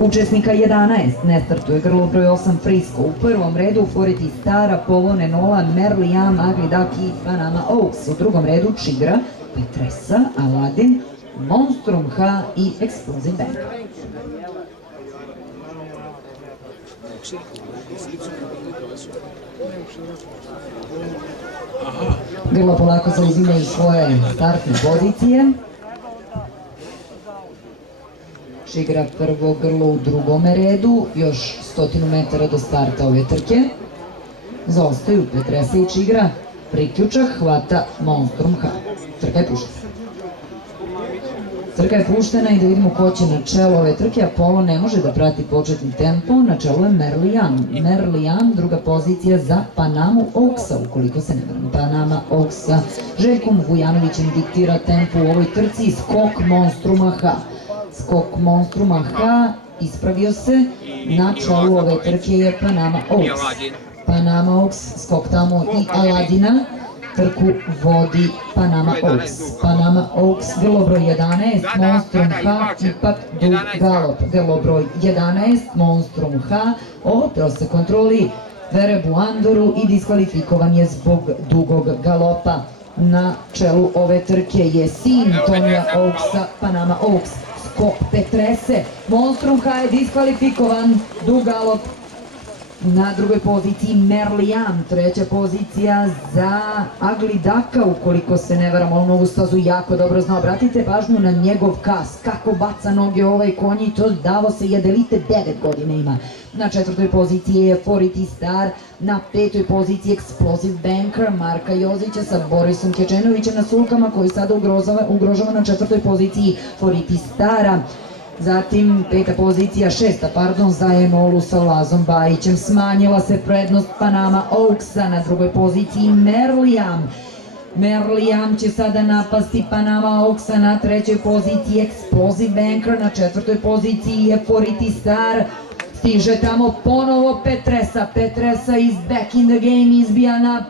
Učesnika 11 ne startuje grlo broj 8 Frisko. U prvom redu Foriti Stara, Polone Nola, Merliam, Agridaki i Panama Oaks. U drugom redu Čigra, Petresa, Aladin, Monstrum H i Explosive Bank. Grlo polako zauzimaju svoje startne pozicije. Čigra prvo grlo u drugome redu, još 100 metara do starta ove trke. Zaostaju Petresa i Čigra, priključak hvata Monstrum H. Trka je puštena. Trka je puštena i da vidimo ko će na čelo ove trke. Apollo ne može da prati početni tempo, na čelu je Merliam. Merliam, druga pozicija za Panamu Oaksa, ukoliko se ne varam. Panama Oaksa Željkom Vujanovićem diktira tempo u ovoj trci, skok Monstruma H. Skok Monstruma H ispravio se, na čelu ove trke je Panama Oaks. Panama Oaks, skok tamo i Aladina, trku vodi Panama Oaks. Panama Oaks, grlo broj 11, Monstrum H, ipak dug galop. Grlo broj 11, Monstrum H, oteo se kontroli Verebu Andoru i diskvalifikovan je zbog dugog galopa. Na čelu ove trke je sin Tonija Oaksa, Panama Oaks. Skok Petrese, Monstrum H je diskvalifikovan, dug galop. Na drugoj poziciji Merliam, treća pozicija za Agridaka, ukoliko se ne varam, on ovu stazu jako dobro zna. Obratite pažnju na njegov kas, kako baca noge ovaj konj i to davo se jedelite 9 godina ima. Na četvrtoj poziciji je Foriti Star, na petoj poziciji Explosive Banker Marka Jozića sa Borisom Kečenovićem na sulkama koji sada ugrožava na četvrtoj poziciji Foriti Stara. Zatim šesta za Enolu sa Lazom Bajićem. Smanjila se prednost Panama Oaksa, na drugoj poziciji Merliam. Merliam će sada napasti Panama Oaksa, na trećoj poziciji Explosive Banker, na četvrtoj poziciji je Foriti Star. Stiže tamo ponovo Petresa. Petresa is back in the game, izbija na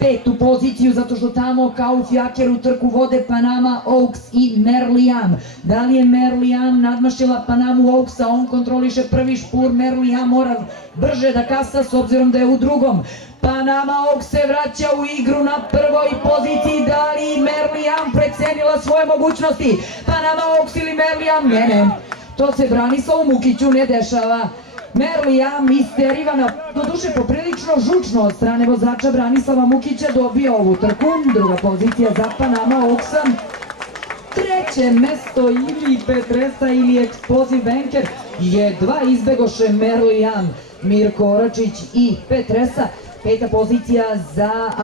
petu poziciju, zato što tamo kao u Fjakeru trku vode Panama Oaks i Merliam. Da li je Merliam nadmašila Panamu Oaksa, on kontroliše prvi špur, Merliam mora brže da kasa s obzirom da je u drugom. Panama Oaks se vraća u igru na prvoj poziciji, da li Merliam precenila svoje mogućnosti? Panama Oaks ili Merliam? Ne, to se Branislavu Mukiću ne dešava. Merliam isterivana, doduše poprilično žučno od strane vozača Branislava Mukića, dobio ovu trku. Druga pozicija za Panama Oaksa. Treće mesto ili Petresa ili Explosive Banker. Jedva izbegoše Merliam, Mirko Oračić i Petresa. Peta pozicija za